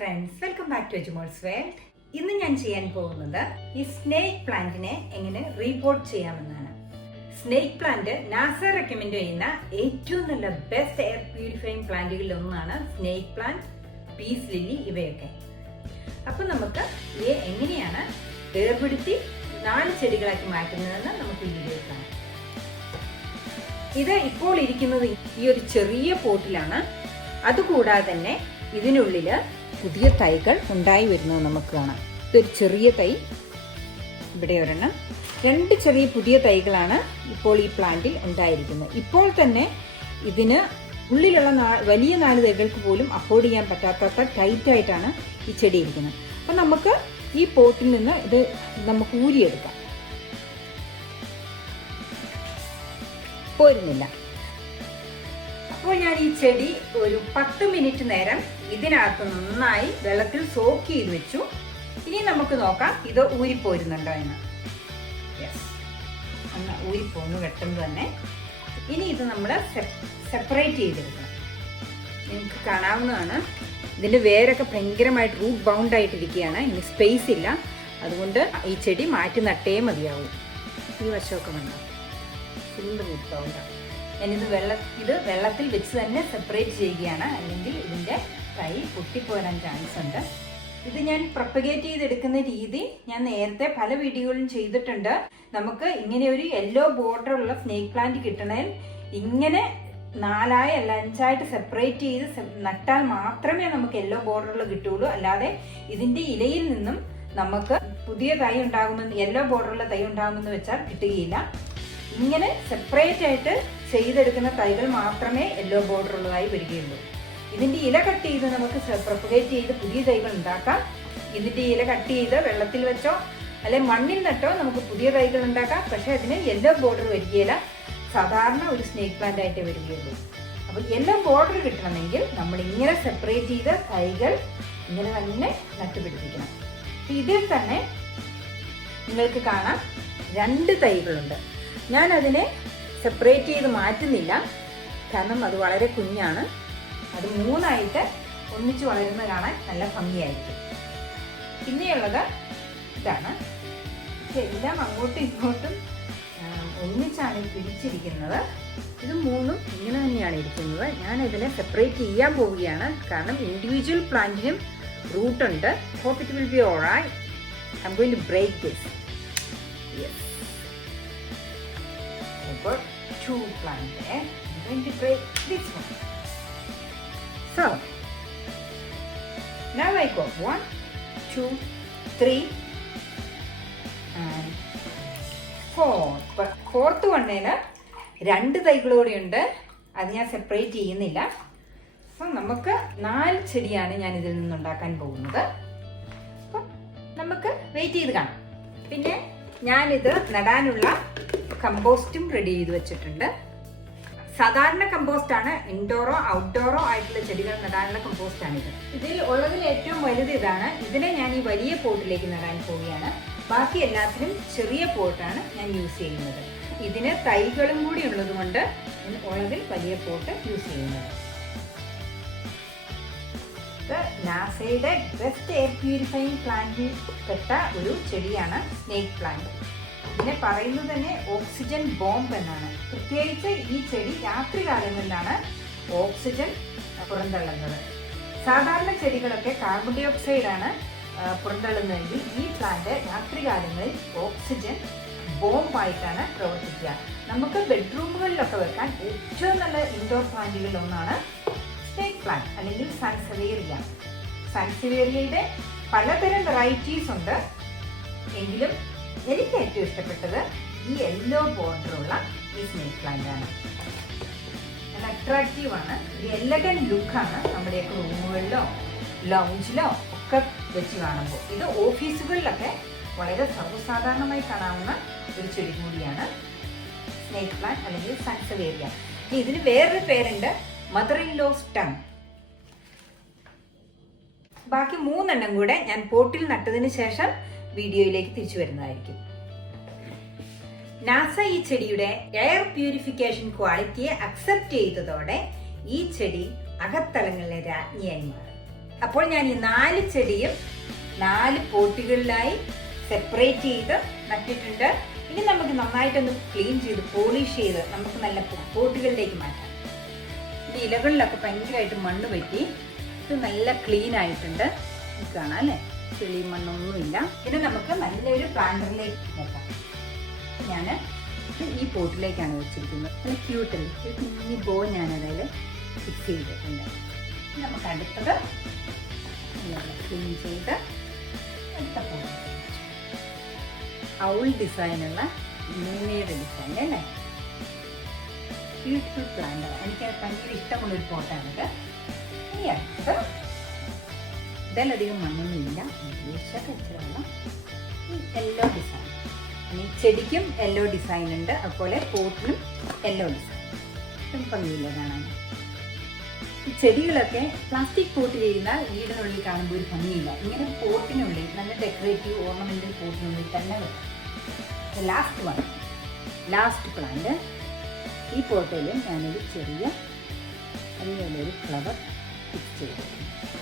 Friends, welcome back to എജുമോൾസ് world. ഇന്ന് ഞാൻ ചെയ്യാൻ പോകുന്നത് ഈ സ്നേക്ക് പ്ലാന്റിനെ എങ്ങനെ റീപോർട്ട് ചെയ്യാമെന്നാണ്. സ്നേക്ക് പ്ലാന്റ് നാസ റെക്കമെൻഡ് ചെയ്യുന്ന ഏറ്റവും നല്ല ബെസ്റ്റ് എയർ പ്യൂരിഫൈങ് പ്ലാന്റുകളിൽ ഒന്നാണ് സ്നേക്ക് പ്ലാന്റ്, പീസ് ലില്ലി ഇവയൊക്കെ. അപ്പൊ നമുക്ക് ഇവയെ എങ്ങനെയാണ് വേർപെടുത്തി 4 ചെടികളാക്കി മാറ്റുന്നതെന്ന് നമുക്ക് ഈ വീഡിയോയിൽ കാണാം. ഇത് ഇപ്പോൾ ഇരിക്കുന്നത് ഈ ഒരു ചെറിയ പോട്ടിലാണ്. അതുകൂടാതെ തന്നെ ഇതിനുള്ളില് പുതിയ തൈകൾ ഉണ്ടായി വരുന്നത് നമുക്ക് കാണാം. ഇതൊരു ചെറിയ തൈ, ഇവിടെ ഒരെണ്ണം, 2 ചെറിയ പുതിയ തൈകളാണ് ഇപ്പോൾ ഈ പ്ലാന്റിൽ ഉണ്ടായിരിക്കുന്നത്. ഇപ്പോൾ തന്നെ ഇതിന് ഉള്ളിലുള്ള വലിയ 4 തൈകൾക്ക് പോലും അഫോർഡ് ചെയ്യാൻ പറ്റാത്ത ടൈറ്റായിട്ടാണ് ഈ ചെടി ഇരിക്കുന്നത്. അപ്പം നമുക്ക് ഈ പോട്ടിൽ നിന്ന് ഇത് നമുക്ക് ഊരിയെടുക്കാം. പോരുന്നില്ല. അപ്പോൾ ഞാൻ ഈ ചെടി ഒരു 10 മിനിറ്റ് നേരം ഇതിനകത്ത് നന്നായി വെള്ളത്തിൽ സോക്ക് ചെയ്ത് വെച്ചു. ഇനി നമുക്ക് നോക്കാം ഇത് ഊരിപ്പോരുന്നുണ്ടോ എന്ന്. യെസ്, ഒന്ന് ഊരിപ്പോന്നു പെട്ടെന്ന് തന്നെ. ഇനി ഇത് നമ്മൾ സെപ്പറേറ്റ് ചെയ്തെടുക്കണം. നിങ്ങൾക്ക് കാണാവുന്നതാണ്, ഇതിൻ്റെ വേരൊക്കെ ഭയങ്കരമായിട്ട് റൂട്ട് ബൗണ്ട് ആയിട്ടിരിക്കുകയാണ്. ഇനി സ്പേസ് ഇല്ല, അതുകൊണ്ട് ഈ ചെടി മാറ്റി നട്ടേ മതിയാവും. ഈ വശമൊക്കെ വേണം, ഫുൾ റൂട്ട് ബൗണ്ടാണ്. ഞാനിത് വെള്ളത്തിൽ വെച്ച് തന്നെ സെപ്പറേറ്റ് ചെയ്യുകയാണ്, അല്ലെങ്കിൽ ഇതിൻ്റെ തൈ പൊട്ടിപ്പോരാൻ ചാൻസ് ഉണ്ട്. ഇത് ഞാൻ പ്രൊപ്പഗേറ്റ് ചെയ്തെടുക്കുന്ന രീതി ഞാൻ നേരത്തെ പല വീഡിയോകളിലും ചെയ്തിട്ടുണ്ട്. നമുക്ക് ഇങ്ങനെ ഒരു യെല്ലോ ബോർഡർ ഉള്ള സ്നേക്ക് പ്ലാന്റ് കിട്ടണേൽ ഇങ്ങനെ 4 അല്ല 5 സെപ്പറേറ്റ് ചെയ്ത് നട്ടാൽ മാത്രമേ നമുക്ക് യെല്ലോ ബോർഡറിൽ കിട്ടുള്ളൂ. അല്ലാതെ ഇതിൻ്റെ ഇലയിൽ നിന്നും നമുക്ക് പുതിയ തൈ ഉണ്ടാകുമെന്ന്, യെല്ലോ ബോർഡറുള്ള തൈ ഉണ്ടാകുമെന്ന് വെച്ചാൽ കിട്ടുകയില്ല. ഇങ്ങനെ സെപ്പറേറ്റ് ആയിട്ട് ചെയ്തെടുക്കുന്ന തൈകൾ മാത്രമേ യെല്ലോ ബോർഡർ ഉള്ളതായി വരികയുള്ളൂ. ഇതിൻ്റെ ഇല കട്ട് ചെയ്ത് നമുക്ക് പ്രൊപ്പഗേറ്റ് ചെയ്ത് പുതിയ തൈകൾ ഉണ്ടാക്കാം. ഇതിൻ്റെ ഇല കട്ട് ചെയ്ത് വെള്ളത്തിൽ വെച്ചോ അല്ലെങ്കിൽ മണ്ണിൽ നട്ടോ നമുക്ക് പുതിയ തൈകൾ ഉണ്ടാക്കാം. പക്ഷേ അതിന് യെല്ലോ ബോർഡർ വരികയില്ല, സാധാരണ ഒരു സ്നേക്ക് പ്ലാന്റ് ആയിട്ട് വരികയുള്ളൂ. അപ്പോൾ യെല്ലോ ബോർഡർ കിട്ടണമെങ്കിൽ നമ്മൾ ഇങ്ങനെ സെപ്പറേറ്റ് ചെയ്ത തൈകൾ ഇങ്ങനെ തന്നെ നട്ടുപിടിപ്പിക്കണം. ഇതിൽ തന്നെ നിങ്ങൾക്ക് കാണാം 2 തൈകളുണ്ട്. ഞാൻ അതിനെ സെപ്പറേറ്റ് ചെയ്ത് മാറ്റുന്നില്ല, കാരണം അത് വളരെ കുഞ്ഞാണ്. അത് 3 ഒന്നിച്ച് വളരുന്നത് കാണാൻ നല്ല ഭംഗിയായിരിക്കും. പിന്നെയുള്ളത് ഇതാണ്. ഇതെല്ലാം അങ്ങോട്ടും ഇങ്ങോട്ടും ഒന്നിച്ചാണ് പിടിച്ചിരിക്കുന്നത്. ഇത് 3 ഇങ്ങനെ തന്നെയാണ് ഇരിക്കുന്നത്. ഞാൻ ഇതിനെ സെപ്പറേറ്റ് ചെയ്യാൻ പോവുകയാണ്, കാരണം ഇൻഡിവിജ്വൽ പ്ലാന്റിനും റൂട്ടുണ്ട്. Hope it will be alright. I am going to break this. Yes, I've got 2 plants there. I'm going to break this one. So now I got 1, 2, 3 and 4. But 4th one 2 തൈകളോടെ ഉണ്ട്. അത് ഞാൻ separate ചെയ്യുന്നില്ല. So നമുക്ക് 4 ചെടിയാണ് ഞാൻ ഇതിൽ നിന്നുണ്ടാക്കാൻ പോകുന്നത്. അപ്പം നമുക്ക് വെയിറ്റ് ചെയ്ത് കാണാം. പിന്നെ ഞാനിത് നടാനുള്ള കമ്പോസ്റ്റും റെഡി ചെയ്ത് വെച്ചിട്ടുണ്ട്. സാധാരണ കമ്പോസ്റ്റാണ്, ഇൻഡോറോ ഔട്ട്ഡോറോ ആയിട്ടുള്ള ചെടികൾ നടാനുള്ള കമ്പോസ്റ്റാണിത്. ഇതിൽ ഉള്ളതിൽ ഏറ്റവും വലുത് ഇതാണ്. ഇതിനെ ഞാൻ ഈ വലിയ പോട്ടിലേക്ക് നടാൻ പോവുകയാണ്. ബാക്കി എല്ലാത്തിനും ചെറിയ പോട്ടാണ് ഞാൻ യൂസ് ചെയ്യുന്നത്. ഇതിന് തൈകളും കൂടി ഉള്ളത് കൊണ്ട് ഉള്ളതിൽ വലിയ പോട്ട് യൂസ് ചെയ്യുന്നത്. ഇത് നാസയുടെ ബെസ്റ്റ് എയർ പ്യൂരിഫൈങ് പ്ലാന്റിൽ പെട്ട ഒരു ചെടിയാണ് സ്നേക്ക് പ്ലാന്റ്. ഇതിനെ പറയുന്നത് തന്നെ ഓക്സിജൻ ബോംബ് എന്നാണ്. പ്രത്യേകിച്ച് ഈ ചെടി രാത്രികാലങ്ങളിലാണ് ഓക്സിജൻ പുറന്തള്ളുന്നത്. സാധാരണ ചെടികളൊക്കെ കാർബൺ ഡൈ ഓക്സൈഡാണ് പുറന്തള്ളുന്നതെങ്കിൽ ഈ പ്ലാന്റ് രാത്രികാലങ്ങളിൽ ഓക്സിജൻ ബോംബായിട്ടാണ് പ്രവർത്തിക്കുക. നമുക്ക് ബെഡ്റൂമുകളിലൊക്കെ വെക്കാൻ ഏറ്റവും നല്ല ഇൻഡോർ പ്ലാന്റുകളിൽ ഒന്നാണ് സ്നേക്ക് പ്ലാന്റ് അല്ലെങ്കിൽ സൺസവേറിയ. സൺസവേറിയയുടെ പലതരം വെറൈറ്റീസ് ഉണ്ട്, എങ്കിലും എനിക്ക് ഏറ്റവും ഇഷ്ടപ്പെട്ടത് ഈ യെല്ലോ ബോർഡറുള്ള ഈ സ്നേക്ക് പ്ലാന്റ് ആണ്. നല്ല അട്രാക്റ്റീവ് ആണ്, ഒരു എലഗന്റ് ലുക്കാണ് നമ്മുടെയൊക്കെ റൂമുകളിലോ ലൗഞ്ചിലോ ഒക്കെ വെച്ച് കാണുമ്പോൾ. ഇത് ഓഫീസുകളിലൊക്കെ വളരെ സർവ്വസാധാരണമായി കാണാവുന്ന ഒരു ചെടി കൂടിയാണ് സ്നേക്ക് പ്ലാന്റ് അല്ലെങ്കിൽ സൺസവേറിയ. ഇതിന് വേറൊരു പേരുണ്ട്, മദർ ഇൻ ലോസ് ടങ്. ബാക്കി 3 കൂടെ ഞാൻ പോട്ടിൽ നട്ടതിന് ശേഷം വീഡിയോയിലേക്ക് തിരിച്ചു വരുന്നതായിരിക്കും. നാസ ഈ ചെടിയുടെ എയർ പ്യൂരിഫിക്കേഷൻ ക്വാളിറ്റിയെ അക്സെപ്റ്റ് ചെയ്തതോടെ ഈ ചെടി അകത്തളങ്ങളിലെ രാജ്ഞിയായി മാറി. അപ്പോൾ ഞാൻ ഈ 4 ചെടിയും 4 പോട്ടുകളിലായി സെപ്പറേറ്റ് ചെയ്ത് നട്ടിട്ടുണ്ട്. ഇനി നമുക്ക് നന്നായിട്ടൊന്ന് ക്ലീൻ ചെയ്ത് പോളിഷ് ചെയ്ത് നമുക്ക് നല്ല പോട്ടുകളിലേക്ക് മാറ്റാം. ഈ ഇലകളിലൊക്കെ ഭയങ്കരമായിട്ട് മണ്ണ് പറ്റി ഇത് നല്ല ക്ലീൻ ആയിട്ടുണ്ട്. കാണാം അല്ലേ, ചെളി മണ്ണൊന്നുമില്ല. ഇനി നമുക്ക് നല്ലൊരു പ്ലാന്ററിലേക്ക് വെക്കാം. ഞാൻ ഈ പോട്ടിലേക്കാണ് വെച്ചിരിക്കുന്നത്. നല്ല ക്യൂട്ടല്ലേ, ഒരു കുഞ്ഞി ബോ ഞാനതിൽ ഫിക്സ് ചെയ്തിട്ടുണ്ട്. നമുക്ക് അടുത്തത് ക്ലീൻ ചെയ്ത് അടുത്ത പോട്ട് ഔൾ ഡിസൈനുള്ള മൂന്നയുടെ ഡിസൈൻ അല്ലേ, ബ്യൂട്ടിഫുൾ പ്ലാന്റ്. എനിക്ക് ഭയങ്കര ഇഷ്ടമുള്ളൊരു പോട്ടാണിത്. ഇനി അടുത്തത് ഇതിലധികം മണ്ണൊന്നുമില്ല, ഇച്ചിരി വെള്ളം. ഈ യെല്ലോ ഡിസൈൻ, ഈ ചെടിക്കും യെല്ലോ ഡിസൈൻ ഉണ്ട്, അതുപോലെ പോട്ടിനും യെല്ലോ ഡിസൈൻ. ഇതും ഭംഗിയില്ല കാണാൻ. ഈ ചെടികളൊക്കെ പ്ലാസ്റ്റിക് പോട്ട് ചെയ്യുന്ന വീടിനുള്ളിൽ കാണുമ്പോൾ ഒരു ഭംഗിയില്ല. ഇങ്ങനെ പോട്ടിനുള്ളിൽ നല്ല ഡെക്കറേറ്റീവ് ഓർണമെന്റൽ പോട്ടിനുള്ളിൽ തന്നെ വരും. Last plant. ഈ പോട്ടയിലും ഞാനൊരു ചെറിയ അതുപോലെ ഒരു ഫ്ലവർ ഫിക്സ് ചെയ്തിട്ടുണ്ട്.